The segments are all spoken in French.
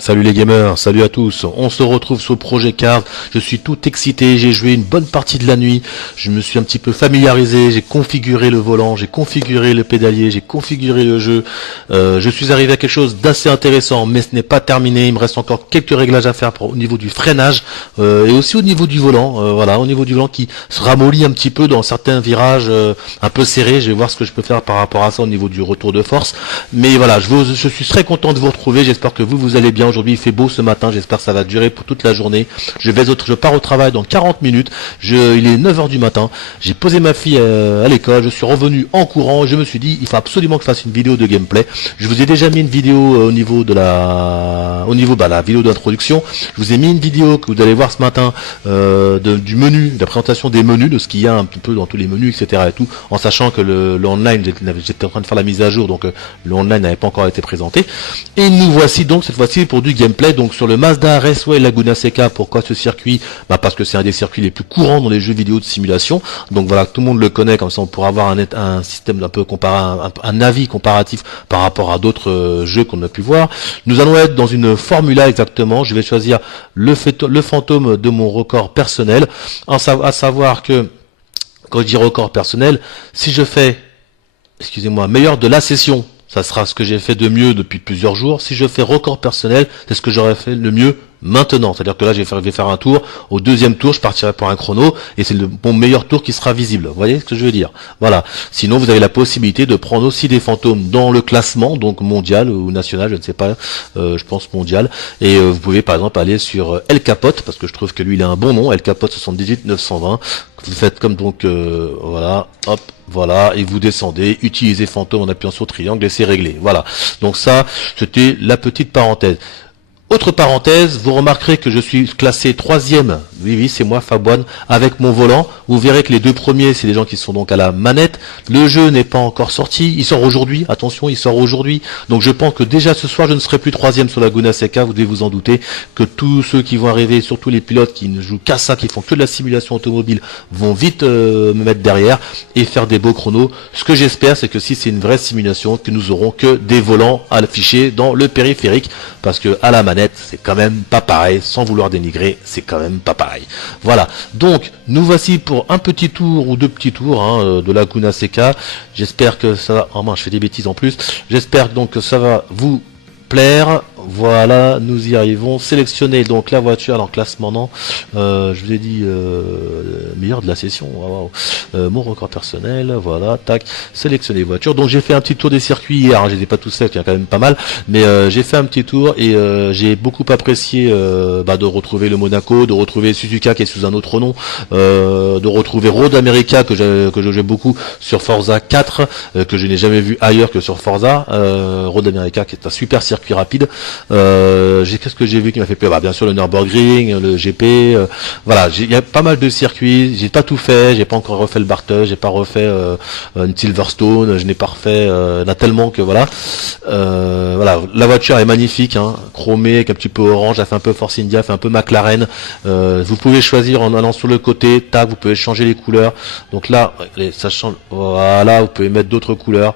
Salut les gamers, salut à tous, on se retrouve sur Project Cars, je suis tout excité, j'ai joué une bonne partie de la nuit, je me suis un petit peu familiarisé, j'ai configuré le volant, j'ai configuré le pédalier, j'ai configuré le jeu, je suis arrivé à quelque chose d'assez intéressant, mais ce n'est pas terminé, il me reste encore quelques réglages à faire au niveau du freinage, et aussi au niveau du volant, voilà, au niveau du volant qui se ramollit un petit peu dans certains virages un peu serrés, je vais voir ce que je peux faire par rapport à ça au niveau du retour de force, mais voilà, je suis très content de vous retrouver, j'espère que vous allez bien. Aujourd'hui il fait beau ce matin, j'espère que ça va durer pour toute la journée. Je pars au travail dans 40 minutes, il est 9 heures du matin, j'ai posé ma fille à l'école, je suis revenu en courant, je me suis dit il faut absolument que je fasse une vidéo de gameplay. Je vous ai déjà mis une vidéo au niveau de la vidéo d'introduction, je vous ai mis une vidéo que vous allez voir ce matin du menu, de la présentation des menus, de ce qu'il y a un petit peu dans tous les menus, etc. et tout, en sachant que le online, j'étais en train de faire la mise à jour, donc le online n'avait pas encore été présenté. Et nous voici donc cette fois-ci pour du gameplay, donc sur le Mazda Raceway Laguna Seca. Pourquoi ce circuit? Parce que c'est un des circuits les plus courants dans les jeux vidéo de simulation, donc voilà, tout le monde le connaît, comme ça on pourra avoir un système un peu comparé, un avis comparatif par rapport à d'autres jeux qu'on a pu voir. Nous allons être dans une Formula exactement, je vais choisir le fantôme de mon record personnel, à savoir que, quand je dis record personnel, si je fais, excusez-moi, meilleur de la session, ça sera ce que j'ai fait de mieux depuis plusieurs jours. Si je fais record personnel, c'est ce que j'aurais fait le mieux maintenant. C'est-à-dire que là, je vais faire un tour. Au deuxième tour, je partirai pour un chrono et c'est mon meilleur tour qui sera visible. Vous voyez ce que je veux dire? Voilà. Sinon, vous avez la possibilité de prendre aussi des fantômes dans le classement, donc mondial ou national, je ne sais pas, je pense mondial. Et vous pouvez par exemple aller sur El Capote, parce que je trouve que lui, il a un bon nom, El Capote 78 920. Vous faites comme donc, voilà, hop, voilà, et vous descendez, utilisez fantôme en appuyant sur triangle et c'est réglé. Voilà. Donc ça, c'était la petite parenthèse. Autre parenthèse, vous remarquerez que je suis classé 3e, oui, c'est moi Fabouane, avec mon volant. Vous verrez que les deux premiers, c'est des gens qui sont donc à la manette. Le jeu n'est pas encore sorti, il sort aujourd'hui, attention, il sort aujourd'hui. Donc je pense que déjà ce soir, je ne serai plus 3e sur Laguna Seca, vous devez vous en douter, que tous ceux qui vont arriver, surtout les pilotes qui ne jouent qu'à ça, qui font que de la simulation automobile, vont vite me mettre derrière et faire des beaux chronos. Ce que j'espère, c'est que si c'est une vraie simulation, que nous aurons que des volants à afficher dans le périphérique, parce que à la manette, c'est quand même pas pareil, sans vouloir dénigrer, c'est quand même pas pareil. Voilà, donc nous voici pour un petit tour ou deux petits tours de Laguna Seca. J'espère que ça va, oh mince, je fais des bêtises en plus, j'espère donc que ça va vous plaire. Voilà, nous y arrivons. Sélectionner donc la voiture dans le classement, non, je vous ai dit meilleur de la session. Wow. Mon record personnel, voilà, tac, sélectionner voiture. Donc j'ai fait un petit tour des circuits hier, je les ai pas tous faits, il y a quand même pas mal, mais j'ai fait un petit tour et j'ai beaucoup apprécié de retrouver le Monaco, de retrouver Suzuka qui est sous un autre nom, de retrouver Road America que je joue beaucoup sur Forza 4, que je n'ai jamais vu ailleurs que sur Forza. Road America qui est un super circuit rapide. Qu'est-ce que j'ai vu qui m'a fait peur? Bien sûr le Nürburgring, le GP, voilà, il y a pas mal de circuits, j'ai pas tout fait, j'ai pas encore refait le Barthel, j'ai pas refait une Silverstone, je n'ai pas refait, il y en a tellement que voilà. Voilà, la voiture est magnifique, chromée, avec un petit peu orange, elle fait un peu Force India, elle fait un peu McLaren. Vous pouvez choisir en allant sur le côté, tac, vous pouvez changer les couleurs. Donc là, ça change, voilà, vous pouvez mettre d'autres couleurs.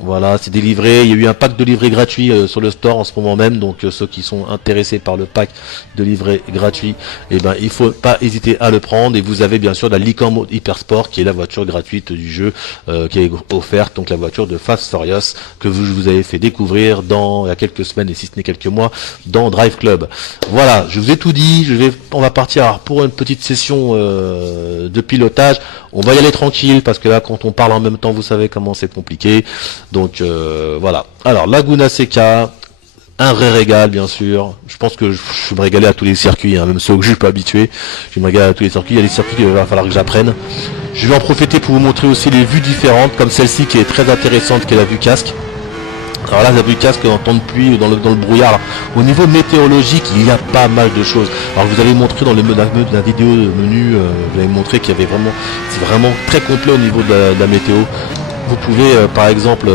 Voilà, c'est délivré. Il y a eu un pack de livret gratuit sur le store en ce moment même. Donc ceux qui sont intéressés par le pack de livret gratuit, il faut pas hésiter à le prendre. Et vous avez bien sûr la Lycan Hypersport qui est la voiture gratuite du jeu qui est offerte. Donc la voiture de Fast Furious que vous avez fait découvrir il y a quelques semaines et si ce n'est quelques mois dans Drive Club. Voilà, je vous ai tout dit. On va partir pour une petite session de pilotage. On va y aller tranquille parce que là quand on parle en même temps, vous savez comment c'est compliqué. Donc voilà. Alors Laguna Seca, un vrai régal bien sûr. Je pense que je vais me régaler à tous les circuits, même ceux que je suis pas habitué. Je vais me régaler à tous les circuits. Il y a des circuits qu'il va falloir que j'apprenne. Je vais en profiter pour vous montrer aussi les vues différentes, comme celle-ci qui est très intéressante, qui est la vue casque. Alors là, la vue casque en temps de pluie ou dans le brouillard. Alors, au niveau météorologique, il y a pas mal de choses. Alors je vous avais montré dans la vidéo de menu, je vous avais montré qu'il y avait vraiment, c'est vraiment très complet au niveau de la météo. Vous pouvez par exemple,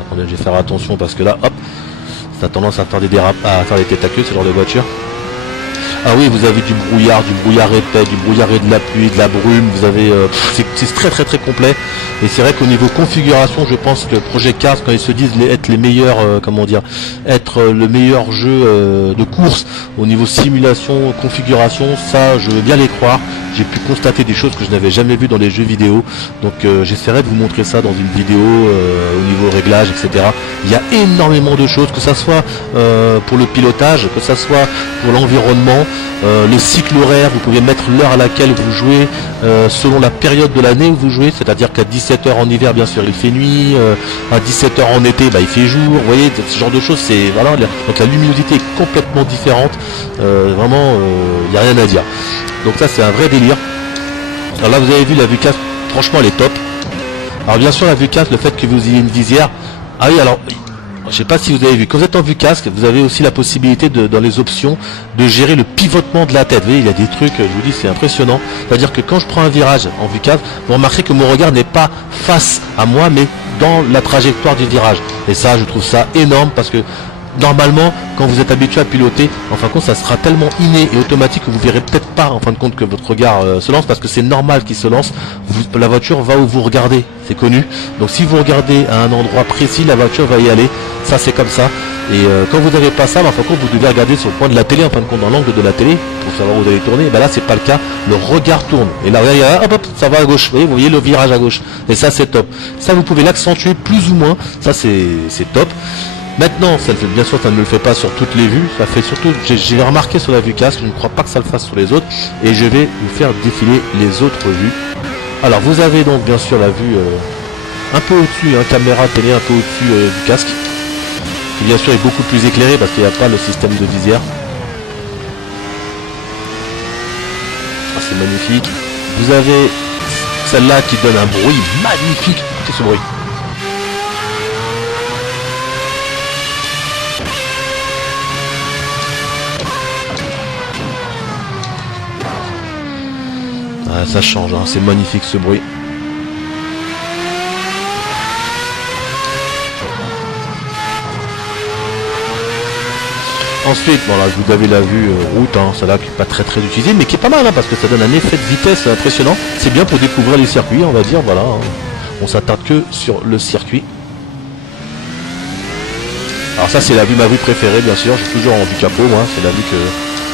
attendez, je vais faire attention parce que là, hop, ça a tendance à faire des dérapes, à faire des têtes à queue, ce genre de voiture. Ah oui, vous avez du brouillard épais, du brouillard et de la pluie, de la brume, vous avez c'est très très très complet. Et c'est vrai qu'au niveau configuration, je pense que Project Cars, quand ils se disent être les meilleurs, comment dire, être le meilleur jeu de course au niveau simulation, configuration, ça je veux bien les croire. J'ai pu constater des choses que je n'avais jamais vues dans les jeux vidéo, donc j'essaierai de vous montrer ça dans une vidéo au niveau réglage, etc. Il y a énormément de choses, que ça soit pour le pilotage, que ça soit pour l'environnement, le cycle horaire, vous pouvez mettre l'heure à laquelle vous jouez selon la période de l'année où vous jouez, c'est-à-dire qu'à 17h en hiver bien sûr il fait nuit, à 17h en été bah, il fait jour, vous voyez, ce genre de choses, c'est voilà, donc la luminosité est complètement différente, vraiment il n'y a rien à dire. Donc ça c'est un vrai délire. Alors là vous avez vu la vue casque, franchement elle est top. Alors bien sûr la vue casque, le fait que vous ayez une visière, ah oui alors je sais pas si vous avez vu, quand vous êtes en vue casque, vous avez aussi la possibilité dans les options de gérer le pivotement de la tête. Vous voyez, il y a des trucs, je vous dis, c'est impressionnant. C'est-à-dire que quand je prends un virage en vue casque, vous remarquerez que mon regard n'est pas face à moi, mais dans la trajectoire du virage. Et ça, je trouve ça énorme parce que normalement, quand vous êtes habitué à piloter, en fin de compte, ça sera tellement inné et automatique que vous verrez peut-être pas, en fin de compte, que votre regard se lance, parce que c'est normal qu'il se lance. La voiture va où vous regardez, c'est connu. Donc si vous regardez à un endroit précis, la voiture va y aller. Ça, c'est comme ça. Et quand vous n'avez pas ça, en fin de compte, vous devez regarder sur le point de la télé, en fin de compte, dans l'angle de la télé, pour savoir où vous allez tourner. Et ben là, c'est pas le cas. Le regard tourne. Et là, regardez, hop, hop, ça va à gauche. Vous voyez le virage à gauche. Et ça, c'est top. Ça, vous pouvez l'accentuer plus ou moins. Ça, c'est top. Maintenant, bien sûr, ça ne le fait pas sur toutes les vues. Ça fait surtout, j'ai remarqué sur la vue casque, je ne crois pas que ça le fasse sur les autres. Et je vais vous faire défiler les autres vues. Alors, vous avez donc bien sûr la vue un peu au-dessus, caméra télé un peu au-dessus du casque. Qui bien sûr est beaucoup plus éclairé parce qu'il n'y a pas le système de visière. Ah, c'est magnifique. Vous avez celle-là qui donne un bruit magnifique. C'est ce bruit. Ah, ça change, c'est magnifique ce bruit. Ensuite, bon là vous avez la vue route, celle-là qui n'est pas très utilisée, mais qui est pas mal parce que ça donne un effet de vitesse impressionnant. C'est bien pour découvrir les circuits, on va dire, voilà. On s'attarde que sur le circuit. Alors ça c'est ma vue préférée bien sûr, j'ai toujours en vue capot moi, c'est la vue que...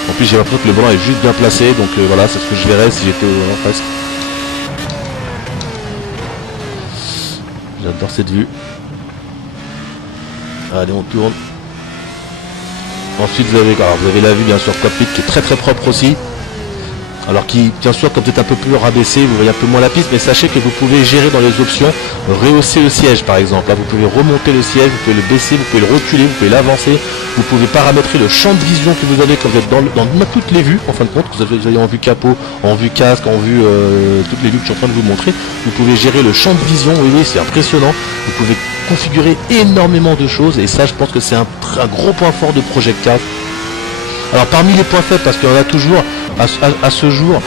En plus j'ai l'impression que le volant est juste bien placé, donc voilà, c'est ce que je verrais si j'étais en face. J'adore cette vue. Allez, on tourne. Ensuite vous avez la vue bien sûr cockpit qui est très propre aussi. Alors qui, bien sûr, comme c'est un peu plus rabaissé, vous voyez un peu moins la piste, mais sachez que vous pouvez gérer dans les options, rehausser le siège par exemple. Là vous pouvez remonter le siège, vous pouvez le baisser, vous pouvez le reculer, vous pouvez l'avancer, vous pouvez paramétrer le champ de vision que vous avez quand vous êtes dans toutes les vues, en fin de compte, que vous avez en vue capot, en vue casque, en vue toutes les vues que je suis en train de vous montrer. Vous pouvez gérer le champ de vision, oui c'est impressionnant. Vous pouvez configurer énormément de choses et ça je pense que c'est un gros point fort de Project Cars. Alors parmi les points faibles, parce qu'il y en a toujours à ce jour,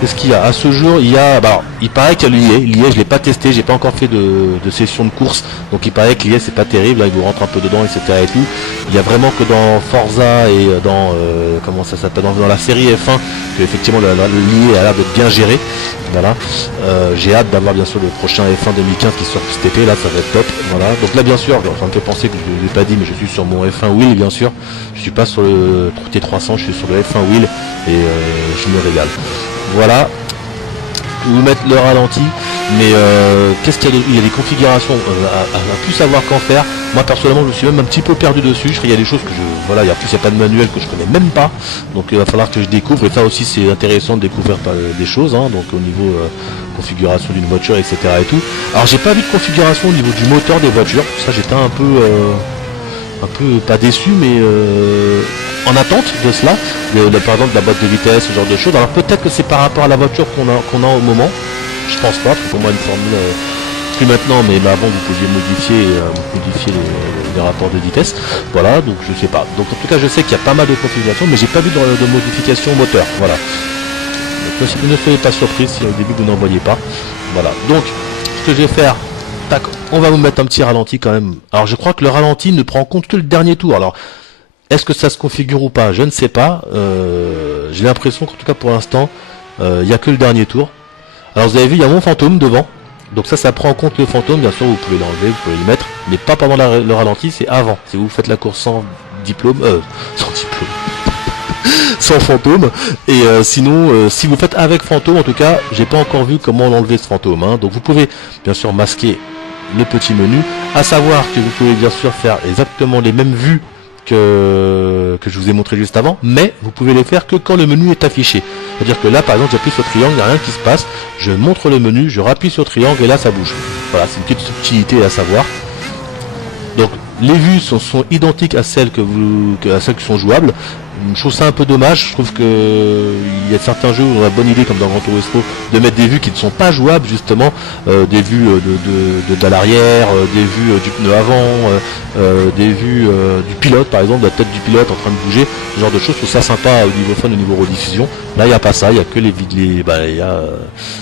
qu'est-ce qu'il y a à ce jour? Il paraît qu'il y a l'IA, je l'ai pas testé, j'ai pas encore fait de session de course, donc il paraît que l'IA c'est pas terrible, là, il vous rentre un peu dedans, etc. et tout. Il y a vraiment que dans Forza et dans comment ça s'appelle, dans la série F1 que effectivement l'IA a l'air d'être bien géré. Voilà. J'ai hâte d'avoir bien sûr le prochain F1 2015 qui sort cet été, là ça va être top. Voilà. Donc là bien sûr, ça me fait penser que je ne l'ai pas dit, mais je suis sur mon F1 wheel bien sûr. Je suis pas sur le T300, je suis sur le F1 wheel et je me régale. Voilà. Vous mettre le ralenti, mais qu'est-ce qu'il y a il y a des configurations à plus savoir qu'en faire. Moi personnellement je suis même un petit peu perdu dessus. Il y a des choses que en plus il n'y a pas de manuel que je connais même pas, donc il va falloir que je découvre, et ça aussi c'est intéressant de découvrir des choses, donc au niveau configuration d'une voiture, etc. et tout. Alors j'ai pas vu de configuration au niveau du moteur des voitures, ça j'étais un peu pas déçu, mais en attente de cela, par exemple de la boîte de vitesse, ce genre de choses. Alors peut-être que c'est par rapport à la voiture qu'on a au moment, je pense pas, parce que pour moi une formule plus maintenant, mais avant vous pouviez modifier les rapports de vitesse, voilà, donc je sais pas. Donc en tout cas je sais qu'il y a pas mal de configurations, mais j'ai pas vu de modification moteur, voilà. Donc ne soyez pas surpris si au début vous n'en voyez pas, voilà. Donc ce que je vais faire, tac, on va vous mettre un petit ralenti quand même. Alors je crois que le ralenti ne prend en compte que le dernier tour. Alors Est-ce que ça se configure ou pas? Je ne sais pas. J'ai l'impression qu'en tout cas pour l'instant, il n'y a que le dernier tour. Alors vous avez vu, il y a mon fantôme devant. Donc ça prend en compte le fantôme. Bien sûr, vous pouvez l'enlever, vous pouvez le mettre, mais pas pendant le ralenti, c'est avant. Si vous faites la course sans diplôme, sans diplôme, sans fantôme. Et sinon, si vous faites avec fantôme, en tout cas, j'ai pas encore vu comment l'enlever ce fantôme. Hein. Donc vous pouvez bien sûr masquer le petit menu. À savoir que vous pouvez bien sûr faire exactement les mêmes vues que je vous ai montré juste avant, mais vous pouvez les faire que quand le menu est affiché. C'est-à-dire que là, par exemple, j'appuie sur triangle, il n'y a rien qui se passe, je montre le menu, je rappuie sur triangle et là, ça bouge. Voilà, c'est une petite subtilité à savoir. Donc, les vues sont identiques à celles à celles qui sont jouables. Je trouve ça un peu dommage. Je trouve que il y a certains jeux où on a bonne idée, comme dans Gran Turismo, de mettre des vues qui ne sont pas jouables, justement, des vues de l'arrière, des vues du pneu avant, des vues du pilote, par exemple, la tête du pilote en train de bouger, ce genre de choses. Je trouve ça sympa au niveau fun, au niveau rediffusion. Là, il n'y a pas ça, il n'y a que les il y a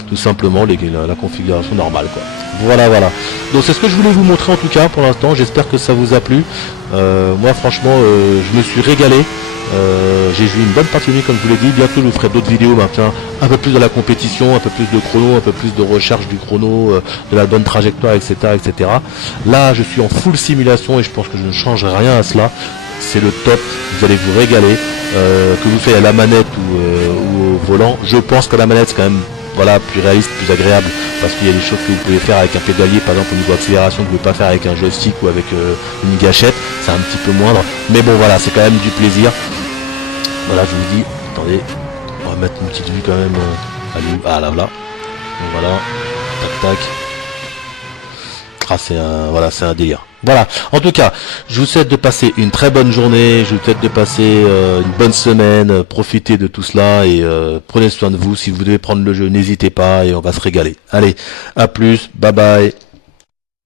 tout simplement la configuration normale, quoi. Voilà. Donc c'est ce que je voulais vous montrer en tout cas pour l'instant. J'espère que ça vous a plu. Moi, franchement, je me suis régalé. J'ai joué une bonne partie de nuit comme je vous l'ai dit. Bientôt je vous ferai d'autres vidéos maintenant, un peu plus de la compétition, un peu plus de chrono, un peu plus de recherche du chrono, de la bonne trajectoire, etc. Là je suis en full simulation et je pense que je ne changerai rien à cela. C'est le top, vous allez vous régaler, que vous soyez à la manette ou au volant. Je pense que la manette c'est quand même plus réaliste, plus agréable, parce qu'il y a des choses que vous pouvez faire avec un pédalier, par exemple au niveau accélération, que vous ne pouvez pas faire avec un joystick ou avec une gâchette, c'est un petit peu moindre, mais bon voilà, c'est quand même du plaisir. Voilà, je vous dis, attendez, on va mettre une petite vue quand même, là, voilà, tac, c'est un délire. Voilà, en tout cas, je vous souhaite de passer une très bonne journée, je vous souhaite de passer une bonne semaine, profitez de tout cela et prenez soin de vous. Si vous devez prendre le jeu, n'hésitez pas et on va se régaler. Allez, à plus, bye bye.